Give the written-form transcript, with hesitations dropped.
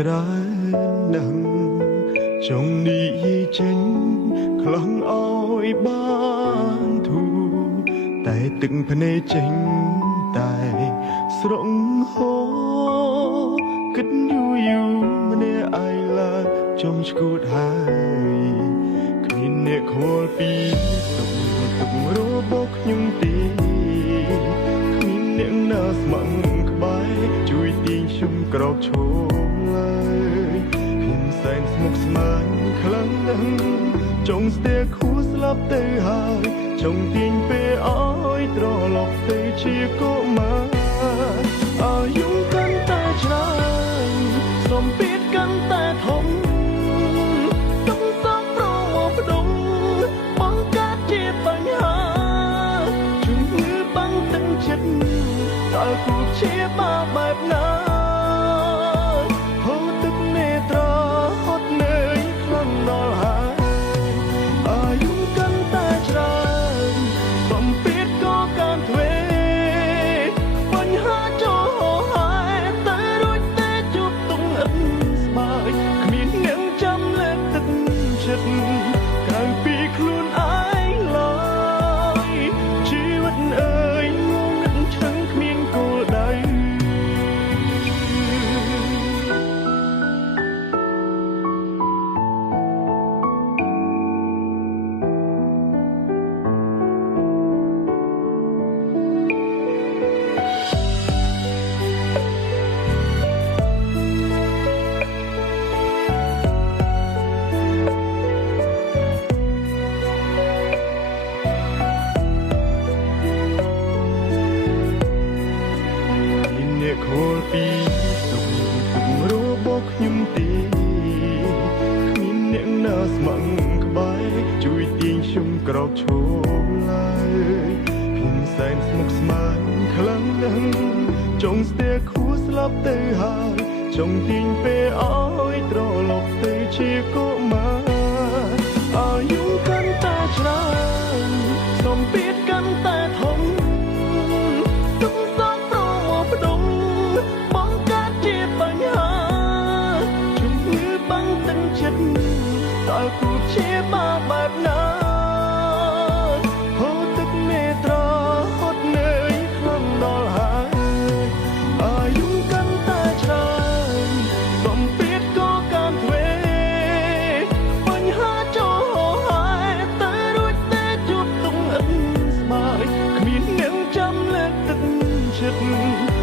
ច្រើនណាស់ចង់និយាយចេញខ្លាំងឲ្យបានធូរតែទឹកភ្នែកចេញតែស្រងហោគិតយូរម្នាក់ឯងឡើយចំឈួតហើយគ្មានអ្នកខលពីទុករបស់ខ្ញុំទេគ្មានអ្នកណាស្មឹងក្បែរជួយទាញខ្ញុំក្រោកឈរឡើយខ្ញុំសែនស្មុគស្មាញខ្លាំងណាស់ចង់ស្ទែខួរស្លាប់ទៅហើយចង់ទាញពេលឲ្យត្រឡប់ទៅជាកុមារអាយុកាន់តែច្រើនសម្ពាធកាន់តែធំទុំសោកប្រមកផ្ដុំបង្កើតជាបញ្ហាជំងឺបាំងទឹកចិត្តតើគូជាបាបែបណាហូរទឹកនេត្រហត់នឿយខ្លាំងដល់ហើយអាយុកាន់តែច្រើនសម្ពាធក៏កាន់ទ្វេបញ្ហាចូលហើយតែរួចតែជួបទុំឥតស្បើយគ្មានអ្នកចាំលើកទឹកចិត្តក្រៅពីខ្លួនឯងឡើយជីវិតអើយងងឹតឈឹងគ្មានគោលដៅខលពីទុករបស់ខ្ញុំទេគ្មានអ្នកណាស្មឹងក្បែរជួយទាញខ្ញុំក្រោកឈរឡើយខ្ញុំសែនស្មុគស្មាញខ្លាំងណាស់ចង់ស្ទែខួរស្លាប់ទៅហើយចង់ទាញពេលឲ្យត្រឡប់ទៅជាកុមារអាយុកាន់តែច្រើនសម្ពាធកាន់តែធំទុំសោកប្រមកផ្ដុំបង្កើតជាបញ្ហាជំងឺបាំងទឹកចិត្តតើគូជាបាបែបណាហូរទឹកនេត្រហត់នឿយខ្លាំងដល់ហើយអាយុកាន់តែច្រើនសម្ពាធក៏កាន់ទ្វេបញ្ហាចូលហើយតែរួចតែជួបទុំឥតស្បើយគ្មានអ្នកចាំលើកទឹកចិត្ត